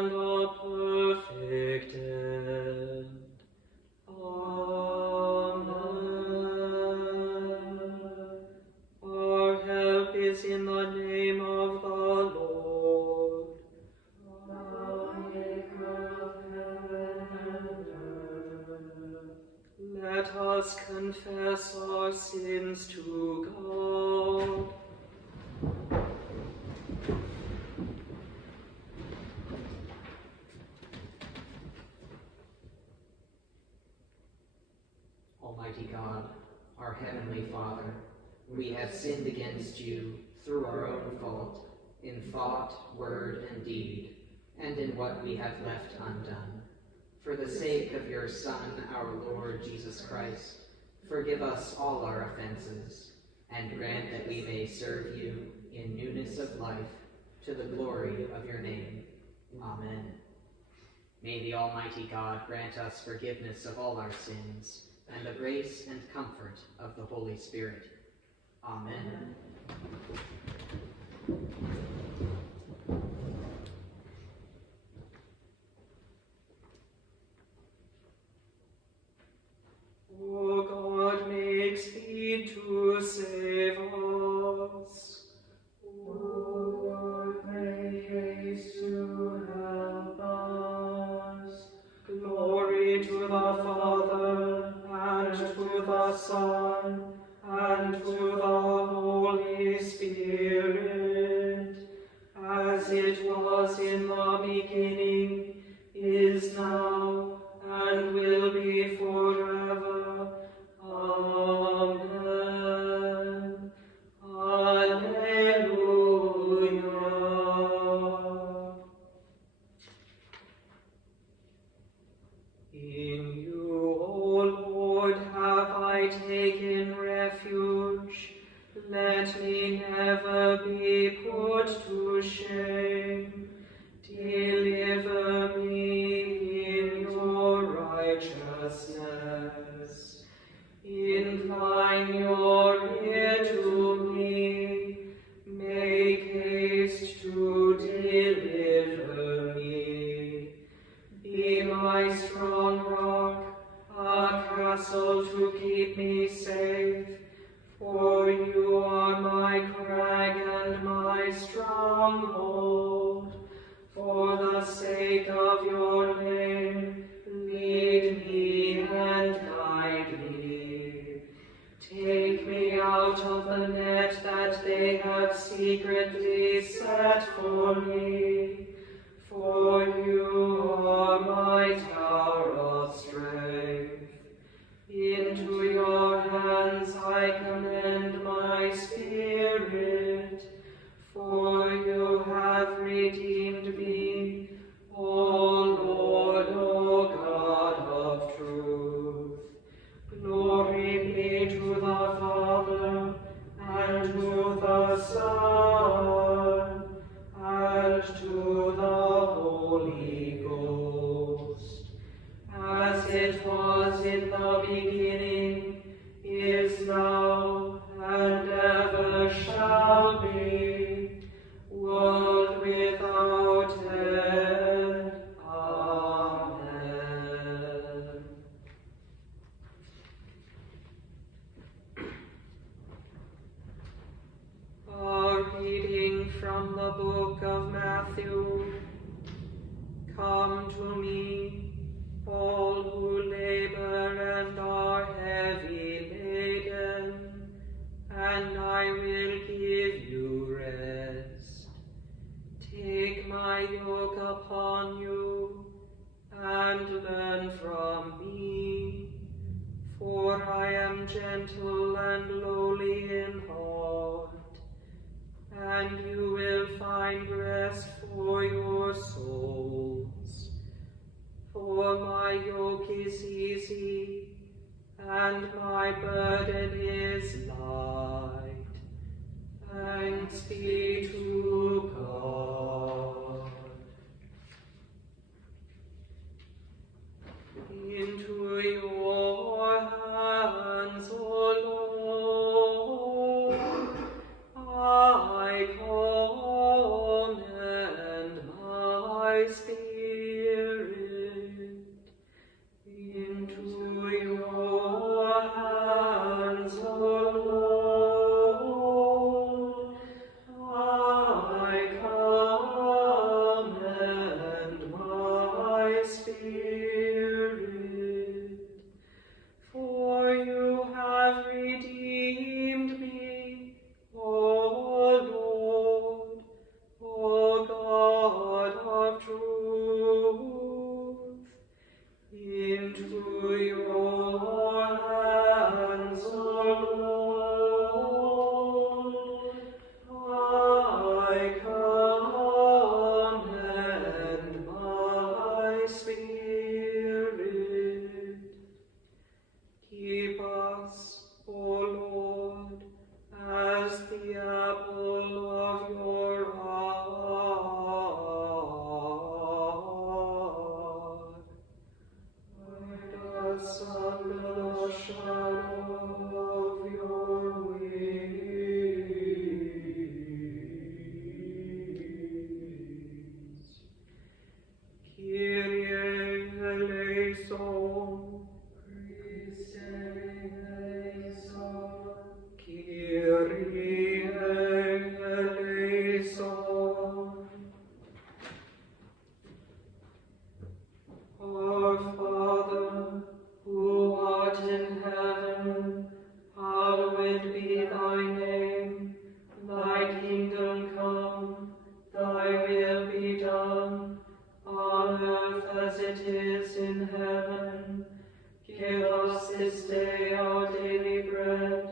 and a perfect end. Amen. Our help is in the name of the Lord. Let us confess our sins to God. Almighty God, our heavenly Father, we have sinned against you through our own fault, in thought, word, and deed, and in what we have left undone. For the sake of your Son, our Lord Jesus Christ, forgive us all our offenses, and grant that we may serve you in newness of life, to the glory of your name. Amen. May the Almighty God grant us forgiveness of all our sins, and the grace and comfort of the Holy Spirit. Amen. O God, make speed to save us. Lord, make haste to help us. Glory to the Father, and to the Son, and to the Holy Spirit, as it was in the beginning, is now, and will be forever. Amen. Alleluia. In you, O Lord, have I taken refuge. Let me never be put to shame. Deliver me in your righteousness. Incline your ear to me. Make haste to deliver me. Be my strong rock, a castle to keep me safe. For you are my crag and my stronghold. For the sake of your name, lead me and guide me. Take me out of the net that they have secretly set for me. For you are my tower of strength. Into your hands I commend my spirit, for you have redeemed me, O Lord, O God of truth. Glory be to the Father, and to the Son, and to the Holy Ghost, as it was in the beginning, is now, and ever shall be, world without end. Amen. A reading from the book of Matthew. Come to me, all who labor and are heavy laden, and I will give you rest. Take my yoke upon you, and learn from me, for I am gentle and lowly in heart, and you will find rest for your souls. For my yoke is easy, and my burden is light. Thanks be to God. Into your hands, O Lord, I commend my Into your hands, O Lord, I commend my spirit. Keep us, O Lord, as the apple of your eye. Hide us under the shadow of your wings. Kyrie eleison. Kyrie eleison. Our Father, who art in heaven, hallowed be thy name. Thy kingdom come, thy will be done, on earth as it is in heaven. Give us this day our daily bread,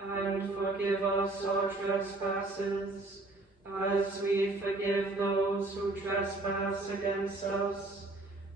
and forgive us our trespasses, as we forgive those who trespass against us.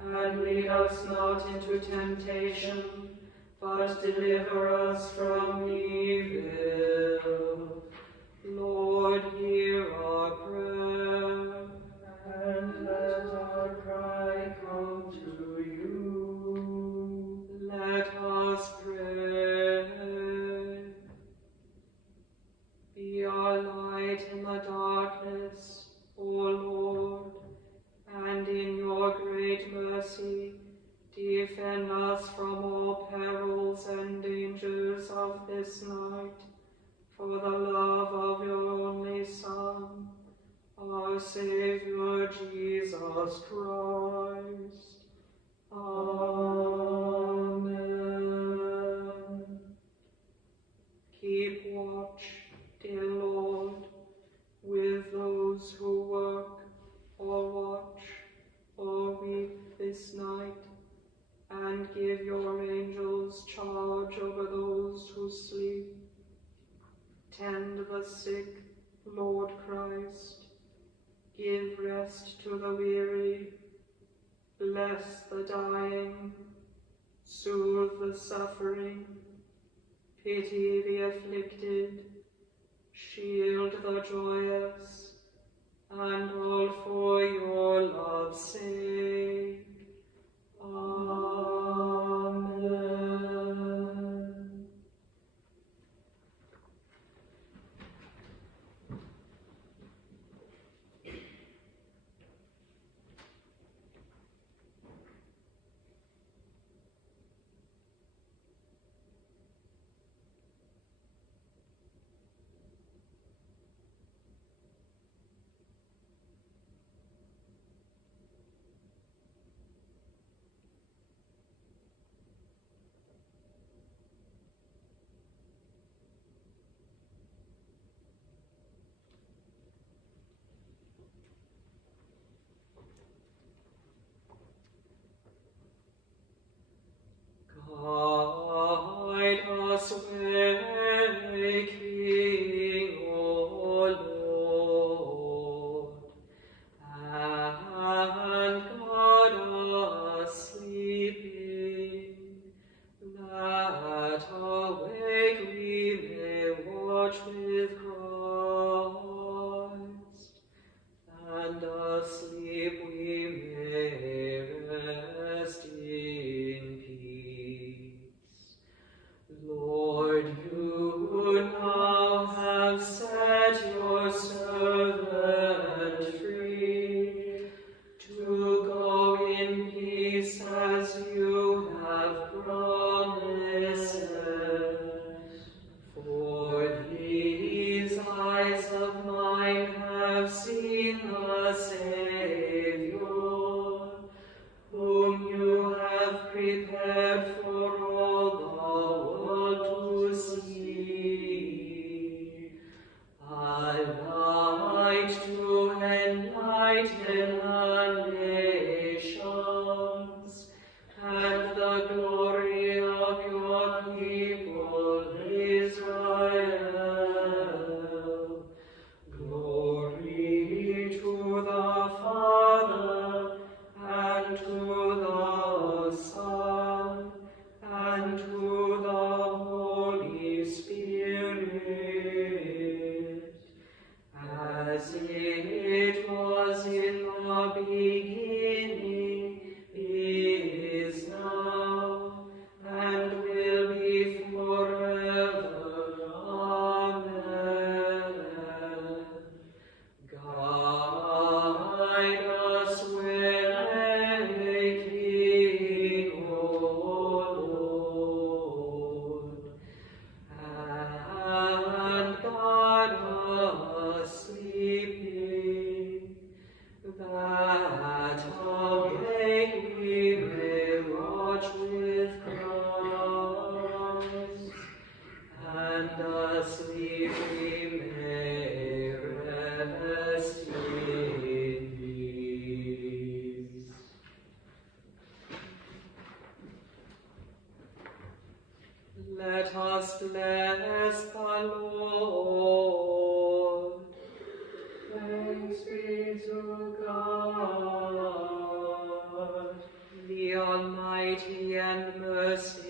And lead us not into temptation, but deliver us from evil. Lord, hear our prayer, and let our cry come to you. Let us pray. Be our light in the darkness, O Lord, and in your great mercy defend us from all perils and dangers of this night, for the love of your only Son, our Saviour Jesus Christ. Amen. Keep watch, dear Lord, with those who work or watch or weep this night, and give your angels charge over those who sleep. Tend the sick, Lord Christ. Give rest to the weary. Bless the dying. Soothe the suffering. Pity the afflicted. Shield the joyous. And all for your love's sake. Amen. piety and mercy.